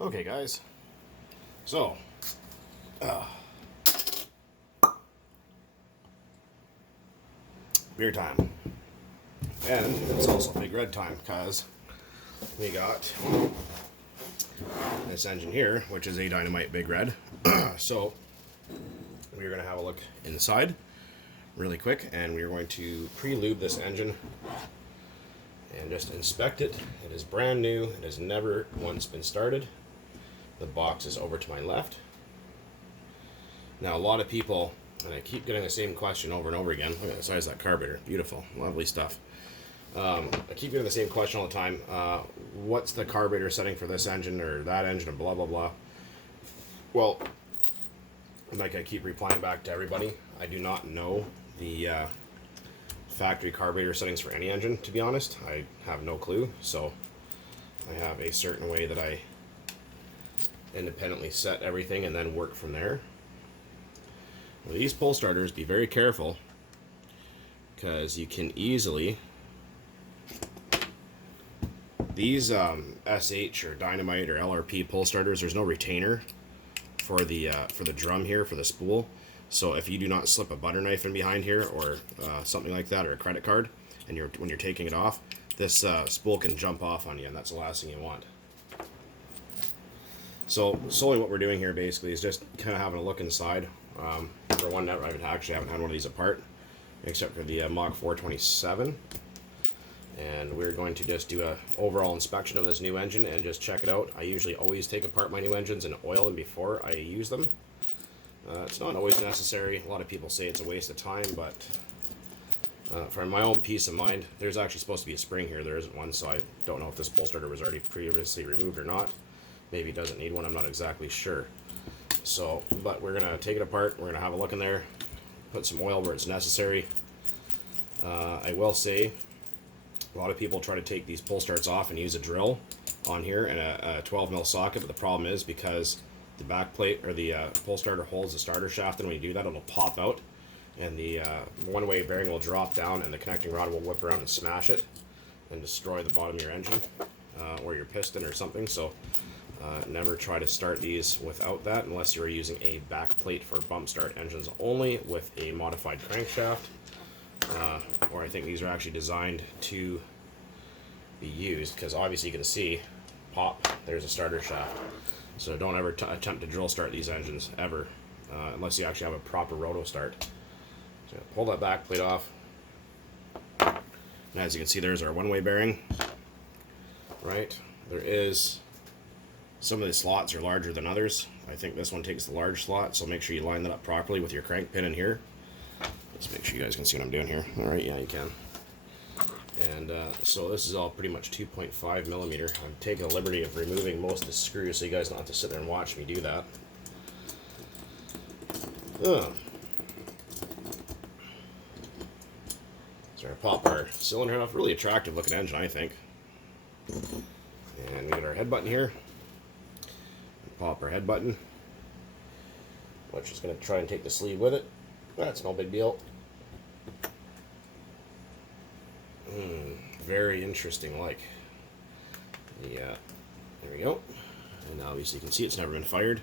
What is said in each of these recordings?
Okay, guys. So, beer time. And it's also Big Red time because we got this engine here, which is a Dynamite Big Red. So, we're going to have a look inside really quick, and we're going to pre-lube this engine and just inspect it. It is brand new. It has never once been started. The box is over to my left. Now, a lot of people, and I keep getting the same question over and over again. Look at the size of that carburetor. Beautiful. Lovely stuff. I keep getting the same question all the time. What's the carburetor setting for this engine or that engine and blah, blah, blah. Well, like I keep replying back to everybody, I do not know the factory carburetor settings for any engine, to be honest. I have no clue. So I have a certain way that I independently set everything and then work from there. Well, these pull starters, be very careful, because you can easily, these SH or Dynamite or LRP pull starters, there's no retainer for the drum here for the spool. So if you do not slip a butter knife in behind here or something like that, or a credit card, and when you're taking it off, this spool can jump off on you, and that's the last thing you want. So solely what we're doing here basically is just kind of having a look inside. For one, I actually haven't had one of these apart, except for the Mach 427. And we're going to just do a overall inspection of this new engine and just check it out. I usually always take apart my new engines and oil them before I use them. It's not always necessary. A lot of people say it's a waste of time, but for my own peace of mind, there's actually supposed to be a spring here. There isn't one, so I don't know if this pull starter was already previously removed or not. Maybe it doesn't need one, I'm not exactly sure. So, but we're going to take it apart, we're going to have a look in there, put some oil where it's necessary. I will say, a lot of people try to take these pull starts off and use a drill on here and a 12 mil socket, but the problem is because the back plate or the pull starter holds the starter shaft, and when you do that, it'll pop out, and the one-way bearing will drop down, and the connecting rod will whip around and smash it and destroy the bottom of your engine or your piston or something. So never try to start these without that unless you're using a back plate for bump start engines only with a modified crankshaft. Or I think these are actually designed to be used, because obviously you can see, pop, there's a starter shaft. So don't ever attempt to drill start these engines, ever, unless you actually have a proper roto start. So pull that back plate off. And as you can see, there's our one-way bearing. Right, there is, some of the slots are larger than others. I think this one takes the large slot, so make sure you line that up properly with your crank pin in here. Let's make sure you guys can see what I'm doing here. Alright, yeah, you can. And so this is all pretty much 2.5 millimeter. I'm taking the liberty of removing most of the screws so you guys don't have to sit there and watch me do that. So I pop our cylinder head off. Really attractive looking engine, I think. And we get our head button here. Pop our head button, which is going to try and take the sleeve with it. That's no big deal. Very interesting, like. Yeah, there we go. And obviously you can see it's never been fired.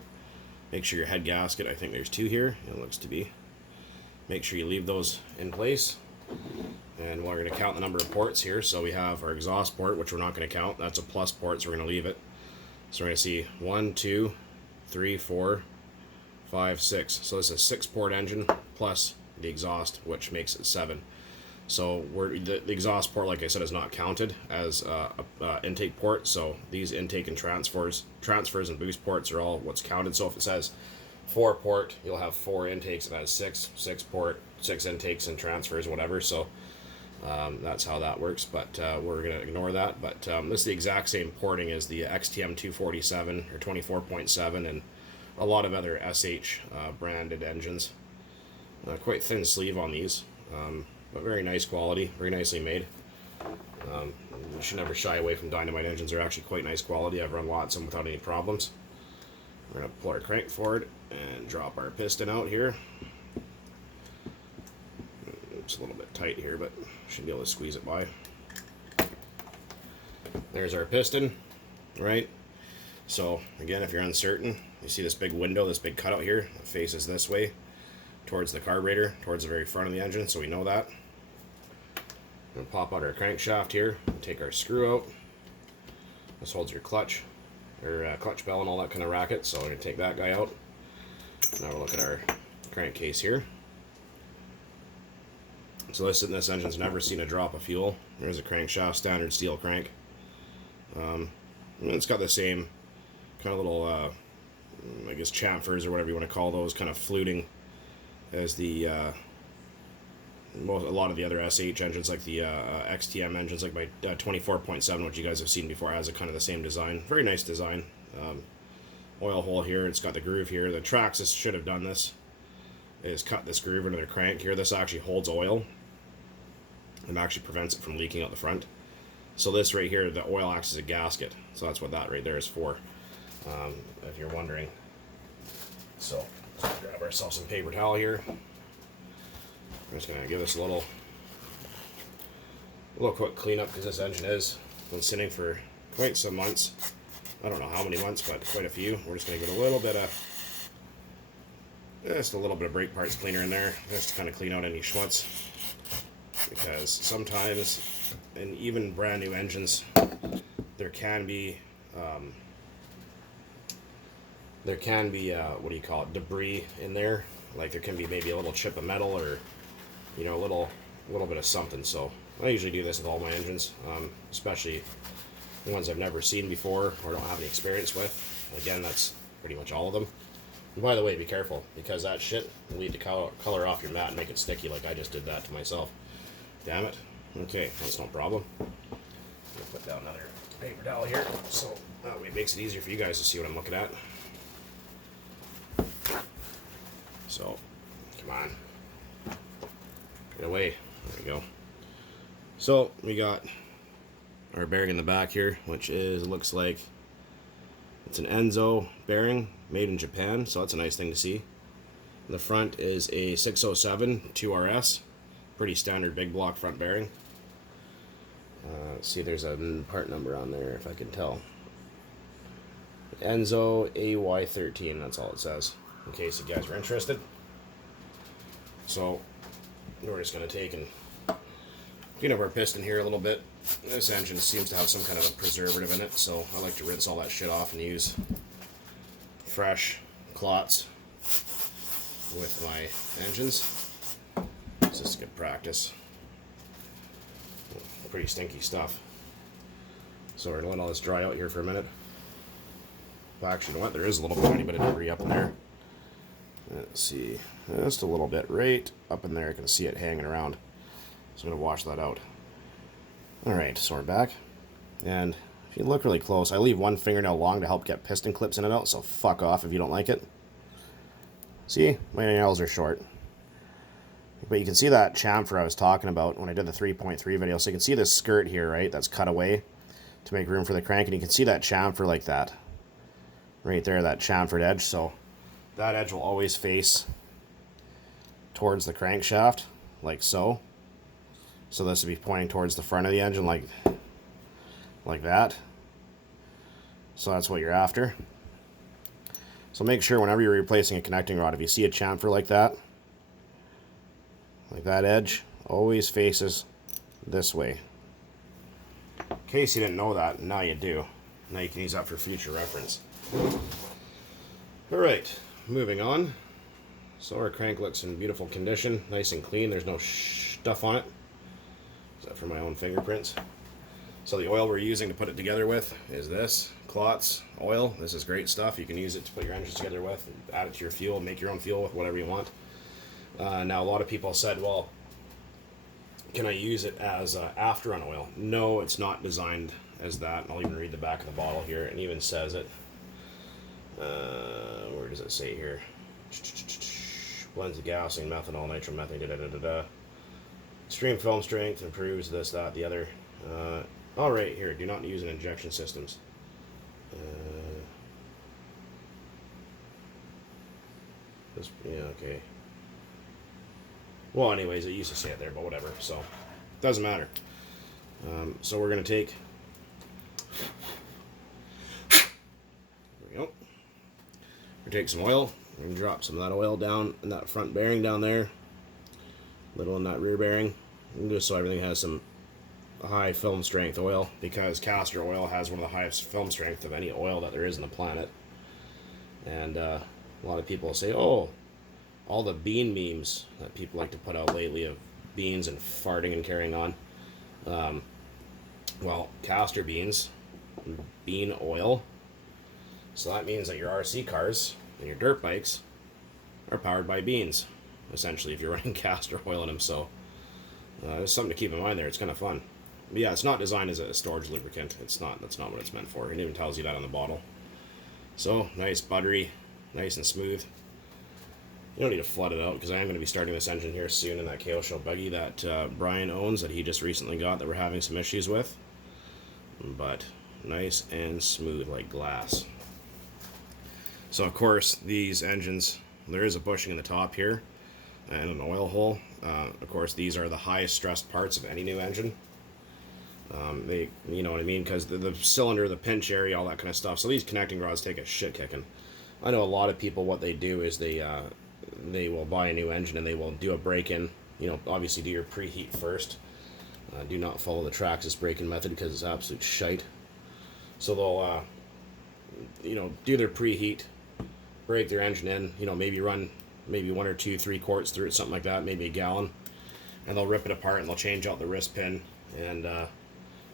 Make sure your head gasket, I think there's two here, it looks to be. Make sure you leave those in place. And we're going to count the number of ports here. So we have our exhaust port, which we're not going to count. That's a plus port, so we're going to leave it. So we're going to see 1, 2, 3, 4, 5, 6. So this is a 6-port engine plus the exhaust, which makes it 7. So the exhaust port, like I said, is not counted as intake port. So these intake and transfers and boost ports are all what's counted. So if it says 4-port, you'll have 4 intakes. If it has 6-port, 6 intakes and transfers, whatever. So that's how that works, but we're going to ignore that. But this is the exact same porting as the XTM 247 or 24.7 and a lot of other SH branded engines. Quite thin sleeve on these, but very nice quality, very nicely made. You should never shy away from Dynamite engines. They're actually quite nice quality. I've run lots of them without any problems. We're going to pull our crank forward and drop our piston out here. It's a little bit tight here, but should be able to squeeze it by. There's our piston, right? So again, if you're uncertain, you see this big window, this big cutout here, it faces this way towards the carburetor, towards the very front of the engine, so we know that. We'll pop out our crankshaft here and take our screw out. This holds your clutch, or clutch bell and all that kind of racket, so we're going to take that guy out. Now we'll look at our crankcase here. So this engine's never seen a drop of fuel. There's a crankshaft, standard steel crank. It's got the same kind of little, I guess, chamfers or whatever you want to call those, kind of fluting as the a lot of the other SH engines, like the XTM engines, like my 24.7, which you guys have seen before, has a kind of the same design. Very nice design. Oil hole here. It's got the groove here. The Traxxas should have done this. Is cut this groove into their crank here. This actually holds oil and actually prevents it from leaking out the front. So this right here, the oil acts as a gasket. So that's what that right there is for, if you're wondering. So let's grab ourselves some paper towel here. I'm just gonna give this a little quick cleanup, because this engine has been sitting for quite some months. I don't know how many months, but quite a few. We're just gonna get a little bit of brake parts cleaner in there, just to kind of clean out any schmutz. Because sometimes, in even brand new engines, there can be what do you call it, debris in there. Like there can be maybe a little chip of metal, or a little bit of something. So I usually do this with all my engines, especially the ones I've never seen before or don't have any experience with. Again, that's pretty much all of them. And by the way, be careful, because that shit will lead to color off your mat and make it sticky, like I just did that to myself. Damn it. Okay, that's no problem. I'm gonna put down another paper towel here, so that way it makes it easier for you guys to see what I'm looking at. So, come on. Get away. There we go. So, we got our bearing in the back here, which looks like it's an Enzo bearing made in Japan, so that's a nice thing to see. The front is a 607 2RS, pretty standard big block front bearing. Let's see, there's a part number on there if I can tell. Enzo AY13, that's all it says, in case you guys are interested. So we're just going to take and clean up our piston here a little bit. This engine seems to have some kind of a preservative in it, so I like to rinse all that shit off and use fresh clots with my engines. It's just good practice. Pretty stinky stuff. So we're going to let all this dry out here for a minute. Well, actually, you know what? There is a little tiny bit of debris up in there. Let's see. Just a little bit right up in there. I can see it hanging around. So I'm going to wash that out. Alright, so we're back. And if you look really close, I leave one fingernail long to help get piston clips in and out, so fuck off if you don't like it. See? My nails are short. But you can see that chamfer I was talking about when I did the 3.3 video. So you can see this skirt here, right? That's cut away to make room for the crank. And you can see that chamfer like that. Right there, that chamfered edge. So that edge will always face towards the crankshaft, like so. So this would be pointing towards the front of the engine, like that. So that's what you're after. So make sure whenever you're replacing a connecting rod, if you see a chamfer like that edge, always faces this way. In case you didn't know that, now you do. Now you can use that for future reference. Alright, moving on. So our crank looks in beautiful condition, nice and clean. There's no stuff on it, except for my own fingerprints. So the oil we're using to put it together with is this Clots Oil. This is great stuff. You can use it to put your engines together with, and add it to your fuel, make your own fuel with whatever you want. Now a lot of people said, well, can I use it as after-run oil? No, it's not designed as that. I'll even read the back of the bottle here. It even says it. Where does it say here? Blends of gasoline, methanol, nitromethane, da-da-da-da-da. Extreme film strength, improves this, that, the other. All right, here, do not use in injection systems. Yeah, okay. Well, anyways, it used to say it there, but whatever, so doesn't matter. So we're going to take We take some oil and drop some of that oil down in that front bearing down there, little in that rear bearing, and just so everything has some high film strength oil, because castor oil has one of the highest film strength of any oil that there is on the planet. And a lot of people say, oh, all the bean memes that people like to put out lately of beans and farting and carrying on. Well, castor beans, bean oil. So that means that your RC cars and your dirt bikes are powered by beans, essentially, if you're running castor oil in them. So there's something to keep in mind there. It's kind of fun. But yeah, it's not designed as a storage lubricant. It's not. That's not what it's meant for. It even tells you that on the bottle. So nice, buttery, nice and smooth. You don't need to flood it out, because I am going to be starting this engine here soon in that KO Show buggy that Brian owns, that he just recently got, that we're having some issues with. But nice and smooth like glass. So of course these engines, there is a bushing in the top here and an oil hole. Of course these are the highest stressed parts of any new engine. They, you know what I mean, because the cylinder, the pinch area, all that kind of stuff. So these connecting rods take a shit kicking. I know a lot of people, what they do is they will buy a new engine and they will do a break-in. You know, obviously do your preheat first. Do not follow the Traxxas break-in method, because it's absolute shite. So they'll, you know, do their preheat, break their engine in, you know, maybe run maybe 1 or 2, 3 quarts through it, something like that, maybe a gallon, and they'll rip it apart and they'll change out the wrist pin and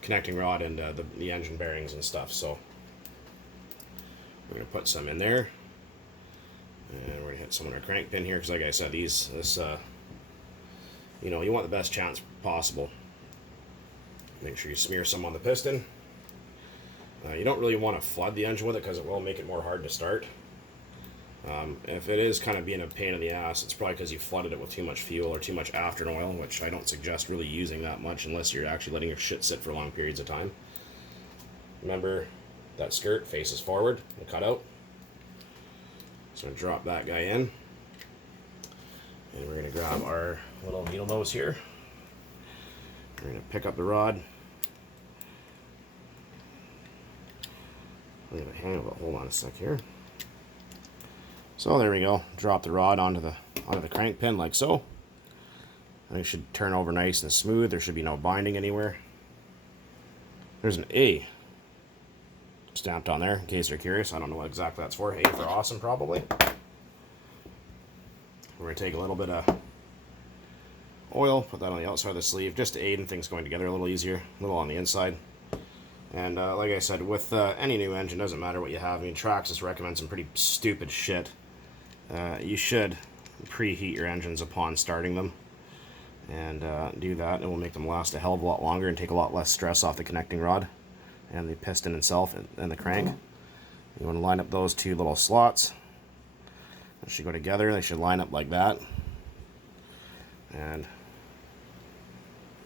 connecting rod and the engine bearings and stuff. So we're gonna put some in there, and we're gonna hit some on our crank pin here, because like I said, this you know, you want the best chance possible. Make sure you smear some on the piston. You don't really want to flood the engine with it, because it will make it more hard to start. If it is kind of being a pain in the ass, it's probably because you flooded it with too much fuel or too much after oil, which I don't suggest really using that much unless you're actually letting your shit sit for long periods of time. Remember, that skirt faces forward and cut out. So I'm going to drop that guy in. And we're going to grab our little needle nose here. We're going to pick up the rod. I'm going to handle it. Hold on a sec here. So there we go. Drop the rod onto the crank pin like so. And it should turn over nice and smooth. There should be no binding anywhere. There's an A stamped on there, in case you're curious. I don't know what exactly that's for. A for awesome, probably. We're going to take a little bit of oil, put that on the outside of the sleeve, just to aid in things going together a little easier, a little on the inside. And like I said, with any new engine, doesn't matter what you have. I mean, Traxxas recommends some pretty stupid shit. You should preheat your engines upon starting them, and do that. It will make them last a hell of a lot longer and take a lot less stress off the connecting rod and the piston itself and the crank. You want to line up those two little slots. They should go together. They should line up like that. And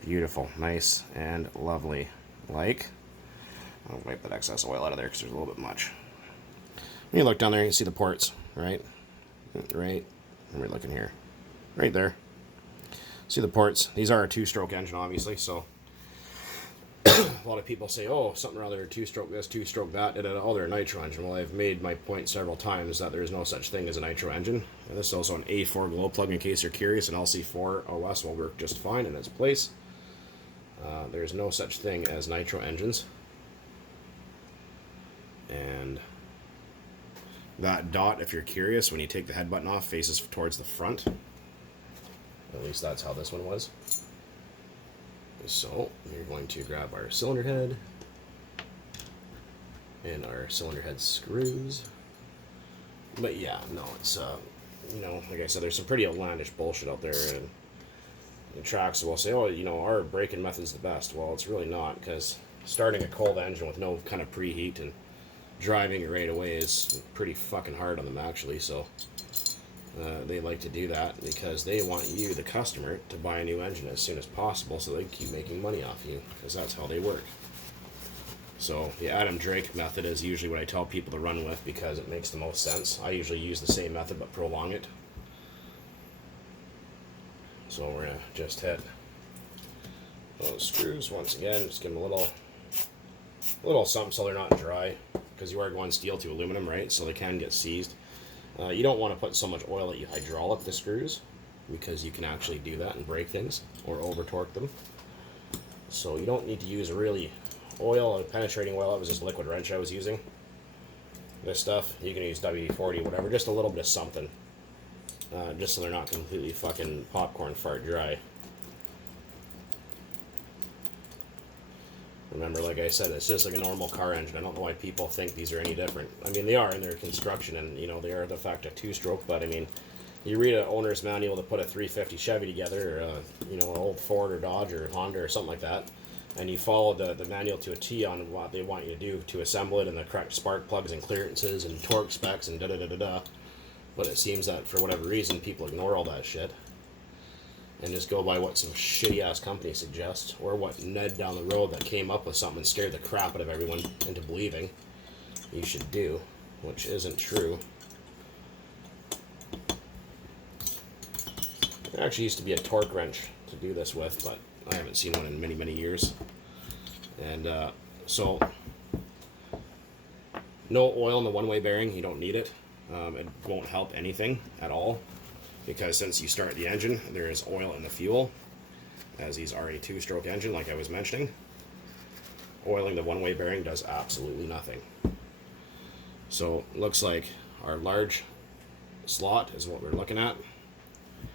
beautiful, nice and lovely. Like, I'll wipe that excess oil out of there because there's a little bit much. When you look down there, you can see the ports, right? Right. And we're looking here, right there. See the ports? These are a 2-stroke engine, obviously. So a lot of people say, "Oh, something or other, 2-stroke this, 2-stroke that." Oh, they're a nitro engine. Well, I've made my point several times that there is no such thing as a nitro engine. And this is also an A4 glow plug, in case you're curious. An LC4 OS will work just fine in its place. There's no such thing as nitro engines. And that dot, if you're curious, when you take the head button off, faces towards the front. At least that's how this one was. So we're going to grab our cylinder head and our cylinder head screws. But yeah, no, it's you know, like I said, there's some pretty outlandish bullshit out there, and the Traxxas will say, "Oh, you know, our braking method's the best." Well, it's really not, because starting a cold engine with no kind of preheat and driving it right away is pretty fucking hard on them, actually. So they like to do that because they want you, the customer, to buy a new engine as soon as possible, so they can keep making money off you, because that's how they work. So the Adam Drake method is usually what I tell people to run with, because it makes the most sense. I usually use the same method but prolong it. So we're gonna just hit those screws once again. Just give them a little something so they're not dry, because you are going steel to aluminum, right? So they can get seized. You don't want to put so much oil that you hydraulic the screws, because you can actually do that and break things or over torque them. So you don't need to use really oil, penetrating oil. That was just liquid wrench I was using. This stuff, you can use WD-40, whatever, just a little bit of something. Just so they're not completely fucking popcorn fart dry. Remember, like I said, it's just like a normal car engine. I don't know why people think these are any different. I mean, they are in their construction, and, you know, they are the fact a two-stroke, but, I mean, you read an owner's manual to put a 350 Chevy together, or, you know, an old Ford or Dodge or Honda or something like that, and you follow the manual to a T on what they want you to do to assemble it, and the correct spark plugs and clearances and torque specs and da-da-da-da-da. But it seems that, for whatever reason, people ignore all that shit and just go by what some shitty-ass company suggests, or what Ned down the road that came up with something and scared the crap out of everyone into believing you should do, which isn't true. There actually used to be a torque wrench to do this with, but I haven't seen one in many, many years. And so, no oil in the one-way bearing. You don't need it. It won't help anything at all, because since you start the engine, there is oil in the fuel, as these are a two-stroke engine, like I was mentioning. Oiling the one-way bearing does absolutely nothing. So, looks like our large slot is what we're looking at.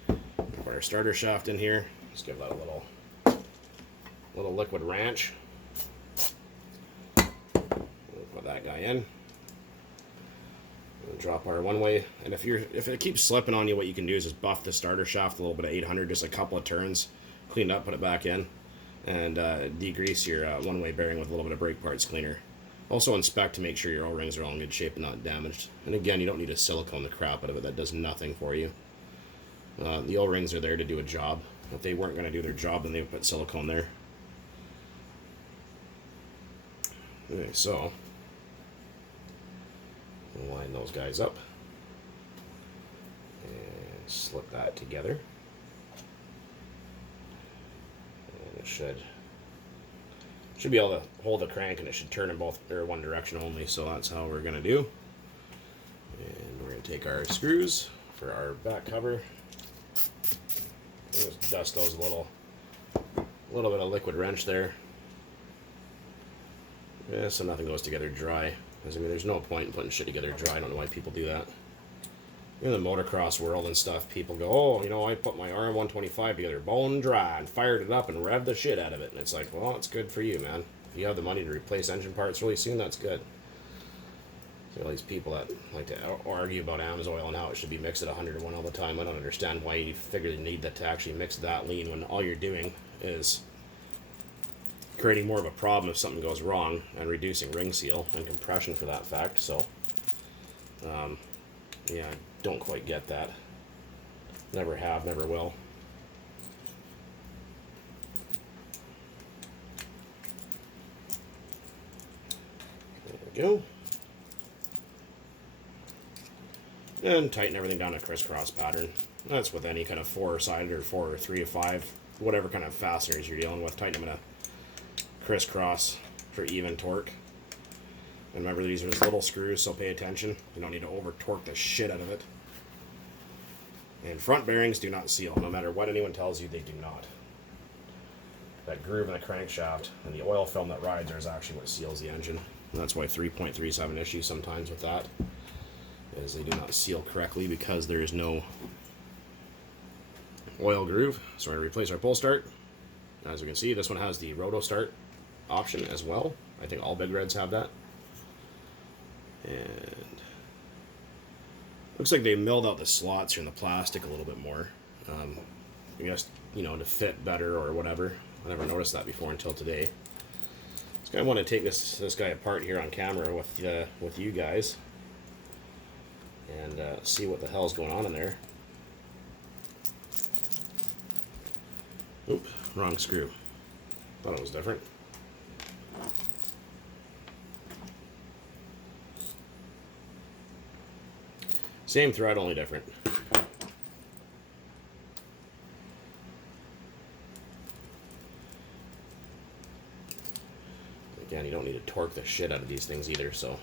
Put our starter shaft in here. Let's give that a little liquid ranch. We'll put that guy in. We'll drop our one-way, and if it keeps slipping on you, what you can do is just buff the starter shaft a little bit of 800, just a couple of turns, clean it up, put it back in, and degrease your one-way bearing with a little bit of brake parts cleaner. Also inspect to make sure your O-rings are all in good shape and not damaged. And again, you don't need to silicone the crap out of it. That does nothing for you. The O-rings are there to do a job. If they weren't going to do their job, then they would put silicone there. Okay, so we'll line those guys up and slip that together. And it should be able to hold the crank, and it should turn in both or one direction only. So that's how we're going to do. And we're going to take our screws for our back cover. Just dust those a little bit of liquid wrench there. Yeah, so nothing goes together dry. Because, I mean, there's no point in putting shit together dry. I don't know why people do that. In the motocross world and stuff, people go, oh, you know, I put my RM125 together bone dry and fired it up and revved the shit out of it. And it's like, well, it's good for you, man. If you have the money to replace engine parts really soon, that's good. So all these people that like to argue about AMSOIL and how it should be mixed at 100 to 1 all the time, I don't understand why you figure you need that to actually mix that lean when all you're doing is creating more of a problem if something goes wrong and reducing ring seal and compression for that fact. So, yeah, I don't quite get that. Never have, never will. There we go. And tighten everything down a crisscross pattern. That's with any kind of 4-sided or 4 or 3 or 5, whatever kind of fasteners you're dealing with. Tighten them in a crisscross for even torque. And remember, these are just little screws, so pay attention. You don't need to over torque the shit out of it. And front bearings do not seal. No matter what anyone tells you, they do not. That groove in the crankshaft and the oil film that rides there is actually what seals the engine. And that's why 3.37 issues sometimes with that is they do not seal correctly because there is no oil groove. So we're going to replace our pull start. As we can see, this one has the roto start option as well. I think all Big Reds have that. And looks like they milled out the slots here in the plastic a little bit more. I guess, you know, to fit better or whatever. I never noticed that before until today. So I want to take this guy apart here on camera with you guys and see what the hell's going on in there. Oop, wrong screw. Thought it was different. Same thread, only different. Again, you don't need to torque the shit out of these things either, so.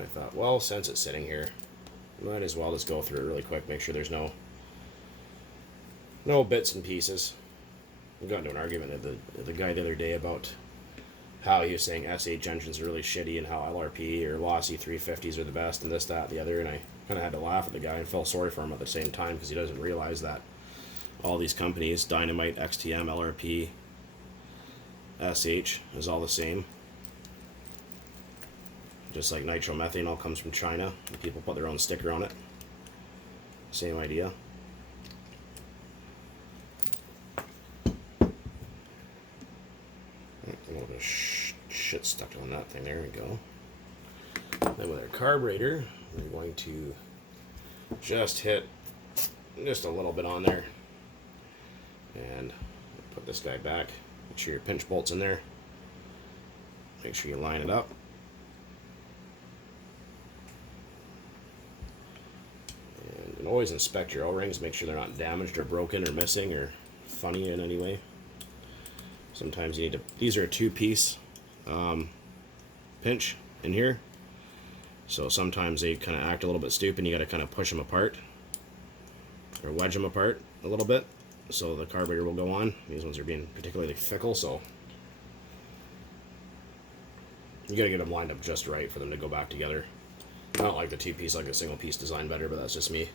I thought, well, since it's sitting here, might as well just go through it really quick, make sure there's no bits and pieces. We got into an argument with the guy the other day about how he was saying SH engines are really shitty and how LRP or Lossy 350s are the best and this, that, the other, and I kind of had to laugh at the guy and felt sorry for him at the same time because he doesn't realize that all these companies, Dynamite, XTM, LRP, SH, is all the same. Just like nitromethane all comes from China, and people put their own sticker on it. Same idea. A little bit of shit stuck on that thing. There we go. Then with our carburetor, we're going to just hit just a little bit on there. And put this guy back. Make sure your pinch bolt's in there. Make sure you line it up. And always inspect your O-rings. Make sure they're not damaged or broken or missing or funny in any way. Sometimes you need to, these are a two-piece pinch in here. So sometimes they kind of act a little bit stupid and you got to kind of push them apart or wedge them apart a little bit so the carburetor will go on. These ones are being particularly fickle, so you got to get them lined up just right for them to go back together. I don't like the two-piece, I like the single-piece design better, but that's just me.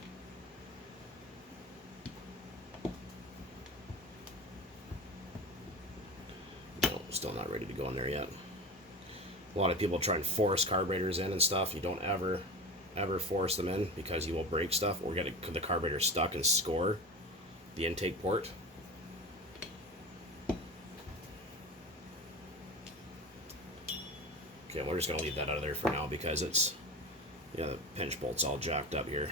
Still not ready to go in there yet. A lot of people try and force carburetors in and stuff. You don't ever force them in because you will break stuff or get the carburetor stuck and score the intake port. Okay, we're just going to leave that out of there for now because it's, yeah, the pinch bolt's all jacked up here.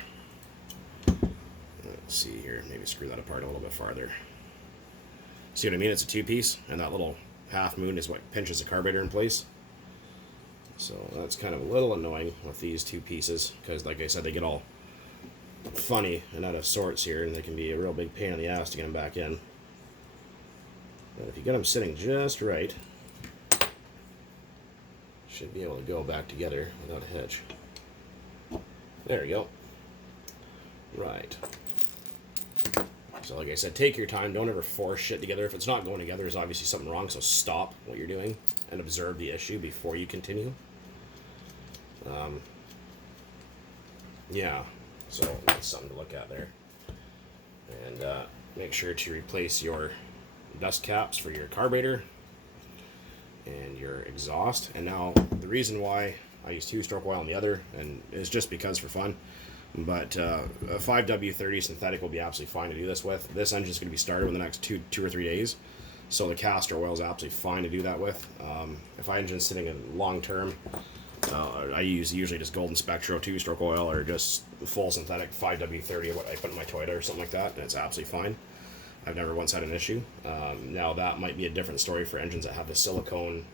Let's see here, maybe screw that apart a little bit farther. See what I mean? It's a two-piece, and that little half moon is what pinches the carburetor in place. So that's kind of a little annoying with these two pieces because, like I said, they get all funny and out of sorts here, and they can be a real big pain in the ass to get them back in. But if you get them sitting just right, should be able to go back together without a hitch. There we go. Right. So like I said, take your time. Don't ever force shit together. If it's not going together, there's obviously something wrong, so stop what you're doing and observe the issue before you continue. Yeah, so that's something to look at there. And make sure to replace your dust caps for your carburetor and your exhaust. And now the reason why I use two-stroke oil on the other and is just because for fun. But a 5W30 synthetic will be absolutely fine to do this with. This engine's going to be started in the next two or 3 days, so the castor oil is absolutely fine to do that with. If my engine's sitting in long term, I use usually just Golden Spectro 2-stroke oil or just full synthetic 5W30, what I put in my Toyota or something like that, and it's absolutely fine. I've never once had an issue. Now that might be a different story for engines that have the silicone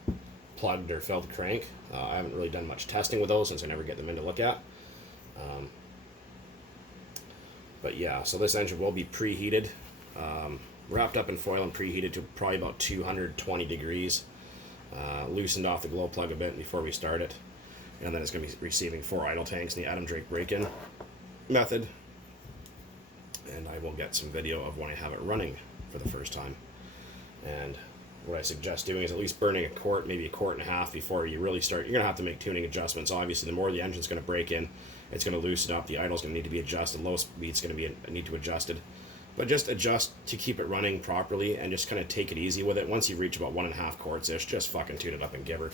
plugged or filled crank. I haven't really done much testing with those since I never get them in to look at. But yeah, so this engine will be preheated, wrapped up in foil and preheated to probably about 220 degrees. Loosened off the glow plug a bit before we start it. And then it's going to be receiving 4 idle tanks in the Adam Drake break-in method. And I will get some video of when I have it running for the first time. And what I suggest doing is at least burning a quart, maybe a quart and a half before you really start. You're going to have to make tuning adjustments. Obviously, the more the engine's going to break in, it's going to loosen up. The idle's going to need to be adjusted. Low speed's going to need to be adjusted. But just adjust to keep it running properly and just kind of take it easy with it. Once you reach about 1.5 quarts-ish, just fucking tune it up and give her.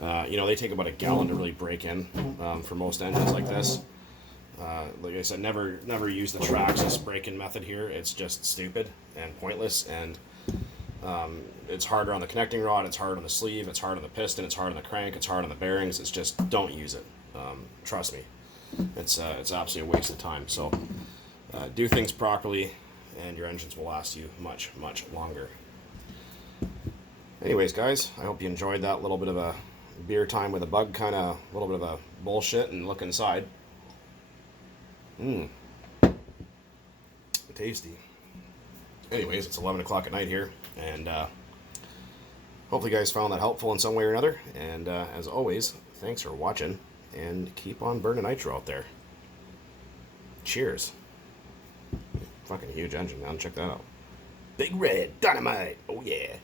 They take about a gallon to really break in for most engines like this. Like I said, never use the Traxxas break-in method here. It's just stupid and pointless, and it's harder on the connecting rod, it's hard on the sleeve, it's hard on the piston, it's hard on the crank, it's hard on the bearings. It's just, don't use it. Trust me. It's absolutely a waste of time. So do things properly, and your engines will last you much, much longer. Anyways, guys, I hope you enjoyed that little bit of a beer time with a bug, kind of a little bit of a bullshit and look inside. Tasty. Anyways, it's 11 o'clock at night here, and hopefully you guys found that helpful in some way or another. And as always, thanks for watching, and keep on burning nitro out there. Cheers. Fucking huge engine, man. Check that out. Big Red Dynamite. Oh, yeah.